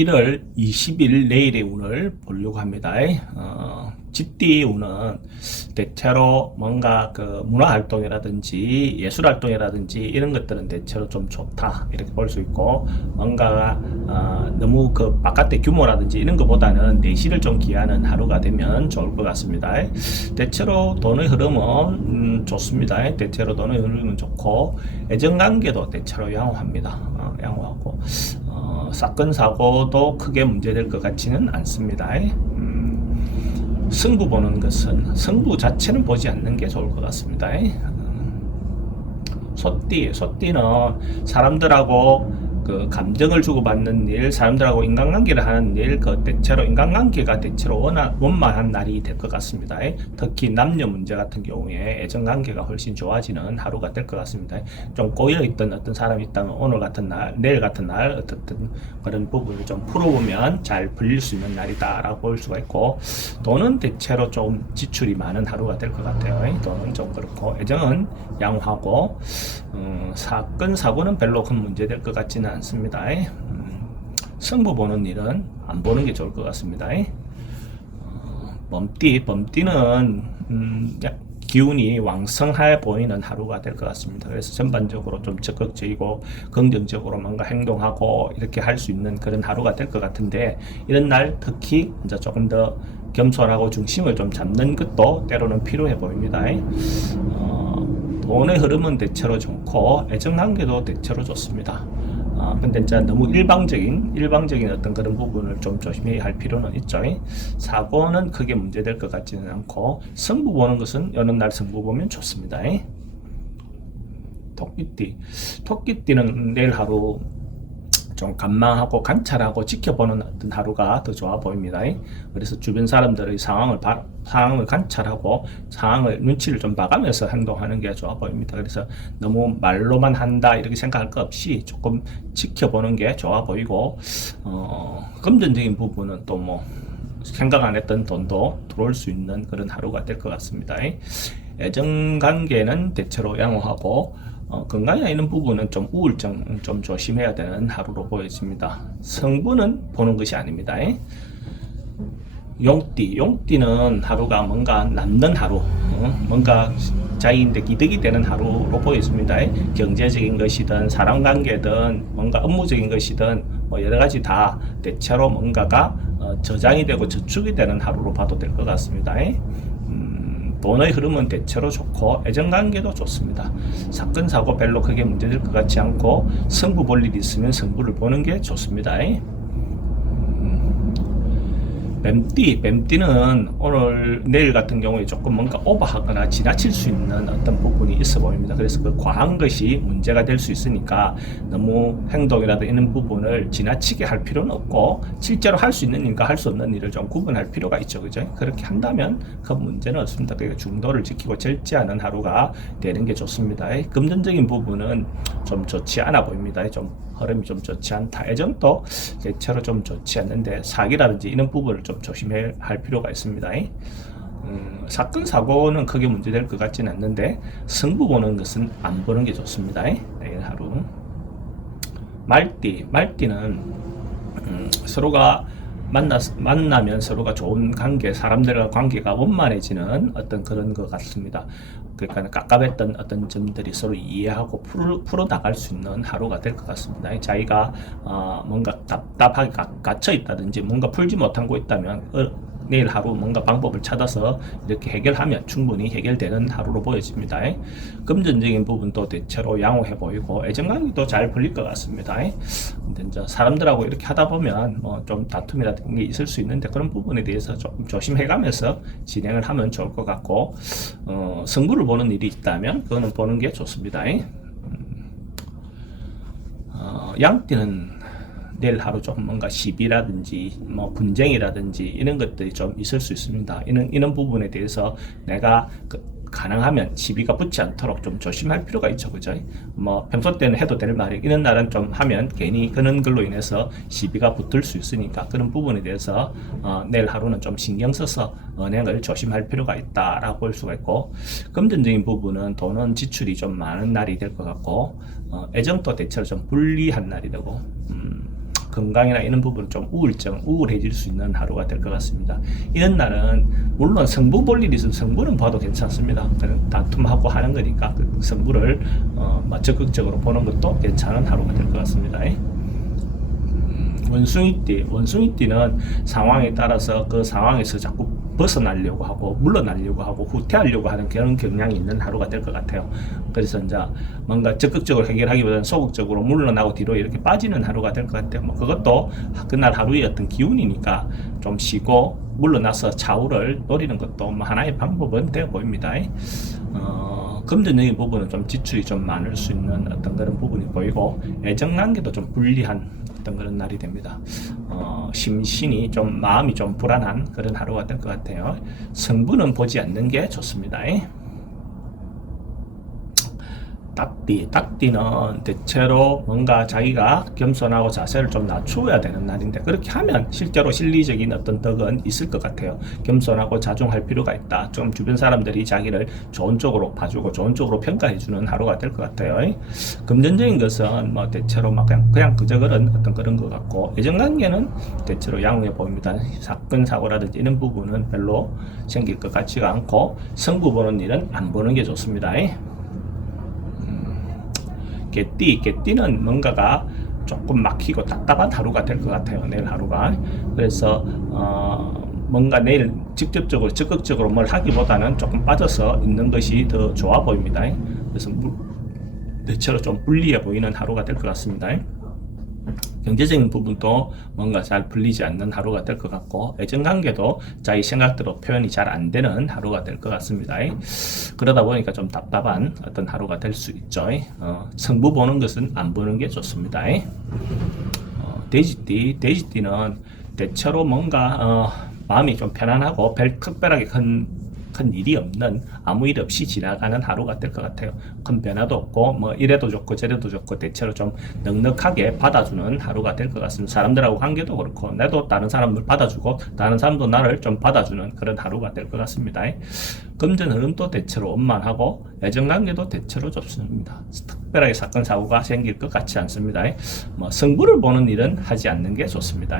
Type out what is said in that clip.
1월 20일 내일의 운을 보려고 합니다. 집뒤 운은 대체로 뭔가 그 문화활동이라든지 예술활동이라든지 이런 것들은 대체로 좀 좋다 이렇게 볼 수 있고, 뭔가 너무 그 바깥의 규모라든지 이런 것보다는 내실을 좀 기하는 하루가 되면 좋을 것 같습니다. 대체로 돈의 흐름은 좋습니다. 대체로 돈의 흐름은 좋고, 애정관계도 대체로 양호합니다. 양호하고 사건 사고도 크게 문제될 것 같지는 않습니다. 승부 보는 것은 승부 자체는 보지 않는 게 좋을 것 같습니다. 소띠는 사람들하고 그 감정을 주고받는 일, 사람들하고 인간관계를 하는 일, 그 대체로 인간관계가 대체로 원만한 날이 될 것 같습니다. 특히 남녀 문제 같은 경우에 애정관계가 훨씬 좋아지는 하루가 될 것 같습니다. 좀 꼬여있던 어떤 사람이 있다면 오늘 같은 날, 내일 같은 날 어떻든 그런 부분을 좀 풀어보면 잘 풀릴 수 있는 날이다라고 볼 수가 있고, 돈은 대체로 좀 지출이 많은 하루가 될 것 같아요. 돈은 좀 그렇고, 애정은 양호하고, 사건 사고는 별로 큰 문제 될 것 같지는 않습니다. 승부 보는 일은 안 보는 게 좋을 것 같습니다. 범띠는 기운이 왕성해 보이는 하루가 될 것 같습니다. 그래서 전반적으로 좀 적극적이고 긍정적으로 뭔가 행동하고 이렇게 할 수 있는 그런 하루가 될 것 같은데, 이런 날 특히 이제 조금 더 겸손하고 중심을 좀 잡는 것도 때로는 필요해 보입니다. 돈의 흐름은 대체로 좋고 애정관계도 대체로 좋습니다. 근데 진짜 너무 일방적인 어떤 그런 부분을 좀 조심해야 할 필요는 있죠. 사고는 크게 문제될 것 같지는 않고, 승부 보는 것은 여느 날 승부 보면 좋습니다. 토끼띠는 내일 하루 좀 관망하고 관찰하고 지켜보는 어떤 하루가 더 좋아 보입니다. 그래서 주변 사람들의 상황을 관찰하고 상황을 눈치를 좀 봐가면서 행동하는 게 좋아 보입니다. 그래서 너무 말로만 한다 이렇게 생각할 것 없이 조금 지켜보는 게 좋아 보이고, 금전적인 부분은 또 뭐 생각 안 했던 돈도 들어올 수 있는 그런 하루가 될 것 같습니다. 애정관계는 대체로 양호하고, 건강에 있는 부분은 좀 우울증 좀 조심해야 되는 하루로 보여집니다. 성분은 보는 것이 아닙니다. 용띠는 하루가 뭔가 남는 하루, 뭔가 자기인데 이득이 되는 하루로 보여집니다. 경제적인 것이든 사람관계든 뭔가 업무적인 것이든 뭐 여러 가지 다 대체로 뭔가가 저장이 되고 저축이 되는 하루로 봐도 될 것 같습니다. 돈의 흐름은 대체로 좋고 애정관계도 좋습니다. 사건 사고 별로 크게 문제될 것 같지 않고, 승부 볼 일이 있으면 승부를 보는 게 좋습니다. 뱀띠는 오늘 내일 같은 경우에 조금 뭔가 오버하거나 지나칠 수 있는 어떤 부분이 있어 보입니다. 그래서 그 과한 것이 문제가 될 수 있으니까 너무 행동이라도 이런 부분을 지나치게 할 필요는 없고, 실제로 할 수 있는 일과 할 수 없는 일을 좀 구분할 필요가 있죠. 그죠? 그렇게 한다면 그 문제는 없습니다. 그러니까 중도를 지키고 절제하는 하루가 되는 게 좋습니다. 금전적인 부분은 좀 좋지 않아 보입니다. 좀 흐름이 좀 좋지 않다. 애정도 대체로 좀 좋지 않는데, 사기라든지 이런 부분을 좀 조심해야 할 필요가 있습니다. 사건 사고는 크게 문제될 것 같지는 않는데, 승부 보는 것은 안 보는 게 좋습니다. 내일 하루. 말띠는 서로가 만나면 서로가 좋은 관계, 사람들과 관계가 원만해지는 어떤 그런 것 같습니다. 그러니까 깝깝했던 어떤 점들이 서로 이해하고 풀어 나갈 수 있는 하루가 될 것 같습니다. 자기가 뭔가 답답하게 갇혀 있다든지 뭔가 풀지 못한 거 있다면 내일 하루 뭔가 방법을 찾아서 이렇게 해결하면 충분히 해결되는 하루로 보여집니다. 금전적인 부분도 대체로 양호해 보이고 애정관계도 잘 풀릴 것 같습니다. 근데 이제 사람들하고 이렇게 하다 보면 뭐 좀 다툼이라든지 게 있을 수 있는데, 그런 부분에 대해서 조금 조심해가면서 진행을 하면 좋을 것 같고, 승부를 보는 일이 있다면 그거는 보는 게 좋습니다. 양띠는 내일 하루 조금 뭔가 시비라든지 뭐 분쟁이라든지 이런 것들이 좀 있을 수 있습니다. 이런 부분에 대해서 내가 가능하면 시비가 붙지 않도록 좀 조심할 필요가 있죠. 그죠? 뭐 평소 때는 해도 될 말이 이런 날은 좀 하면 괜히 그런 걸로 인해서 시비가 붙을 수 있으니까, 그런 부분에 대해서 내일 하루는 좀 신경 써서 은행을 조심할 필요가 있다라고 볼 수가 있고, 금전적인 부분은 돈은 지출이 좀 많은 날이 될 것 같고, 애정도 대체로 좀 불리한 날이 되고, 건강이나 이런 부분 좀 우울해질 수 있는 하루가 될 것 같습니다. 이런 날은 물론 성부 볼 일이 있으면 성부는 봐도 괜찮습니다. 다툼하고 하는 거니까 그 성부를 적극적으로 보는 것도 괜찮은 하루가 될 것 같습니다. 원숭이띠는 상황에 따라서 그 상황에서 자꾸 벗어나려고 하고 물러나려고 하고 후퇴하려고 하는 그런 경향이 있는 하루가 될 것 같아요. 그래서 이제 뭔가 적극적으로 해결하기보다는 소극적으로 물러나고 뒤로 이렇게 빠지는 하루가 될 것 같아요. 뭐 그것도 그날 하루의 어떤 기운이니까 좀 쉬고 물러나서 좌우를 노리는 것도 뭐 하나의 방법은 되어 보입니다. 금전적인 부분은 좀 지출이 좀 많을 수 있는 어떤 그런 부분이 보이고 애정관계도 좀 불리한 어떤 그런 날이 됩니다. 심신이 좀 마음이 좀 불안한 그런 하루가 될 것 같아요. 성부는 보지 않는 게 좋습니다. 닭띠는 대체로 뭔가 자기가 겸손하고 자세를 좀 낮추어야 되는 날인데 그렇게 하면 실제로 실리적인 어떤 덕은 있을 것 같아요. 겸손하고 자중할 필요가 있다. 좀 주변 사람들이 자기를 좋은 쪽으로 봐주고 좋은 쪽으로 평가해주는 하루가 될 것 같아요. 금전적인 것은 뭐 대체로 막 그냥 그저 그런 어떤 그런 것 같고 애정관계는 대체로 양호해 보입니다. 사건 사고라든지 이런 부분은 별로 생길 것 같지가 않고 성부 보는 일은 안 보는 게 좋습니다. 개띠는 뭔가가 조금 막히고 답답한 하루가 될 것 같아요. 내일 하루가. 그래서 뭔가 내일 직접적으로 적극적으로 뭘 하기보다는 조금 빠져서 있는 것이 더 좋아 보입니다. 그래서 대체로 좀 불리해 보이는 하루가 될 것 같습니다. 경제적인 부분도 뭔가 잘 풀리지 않는 하루가 될 것 같고 애정관계도 자기 생각대로 표현이 잘 안 되는 하루가 될 것 같습니다. 그러다 보니까 좀 답답한 어떤 하루가 될 수 있죠. 성부 보는 것은 안 보는 게 좋습니다. 돼지띠는 대체로 뭔가 마음이 좀 편안하고 특별하게 큰 일이 없는 아무 일 없이 지나가는 하루가 될 것 같아요. 큰 변화도 없고 뭐 이래도 좋고 저래도 좋고 대체로 좀 넉넉하게 받아주는 하루가 될 것 같습니다. 사람들하고 관계도 그렇고 나도 다른 사람들 받아주고 다른 사람도 나를 좀 받아주는 그런 하루가 될 것 같습니다. 금전 흐름도 대체로 원만하고 애정관계도 대체로 좋습니다. 특별하게 사건 사고가 생길 것 같지 않습니다. 뭐 성부를 보는 일은 하지 않는 게 좋습니다.